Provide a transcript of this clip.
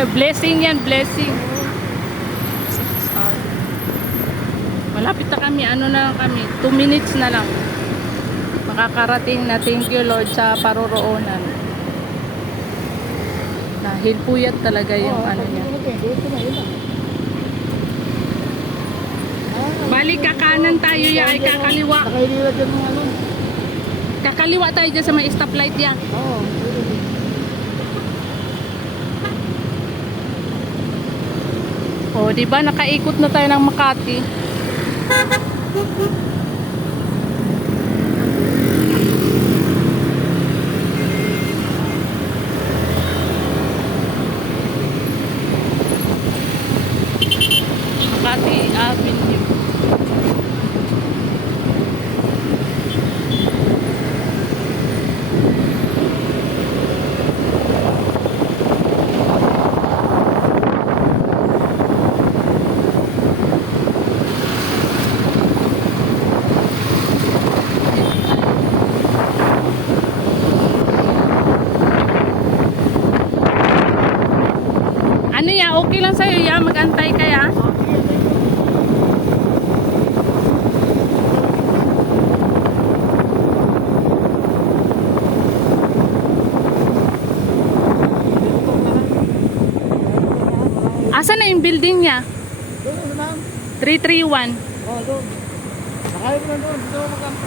Blessing yan, blessing. Malapit na kami, ano na lang kami, 2 minutes na lang. Makakarating na, thank you Lord sa paroroonan. Dahil puyat talaga yung ano niya. Balik kakanan tayo ya, ay kakaliwa. Nakaililat yan ng ano. Kakaliwa tayo dyan sa may stoplight ya. Oo. O, di ba nakaikot na tayo ng Makati. Makati Avenue. Ano ya, okay lang sa'yo ya, mag-antay ka ya. Asa na yung building niya? Doon, ma'am. 331. Oo, doon. Nakaya mo na doon. Dito ako magkamp.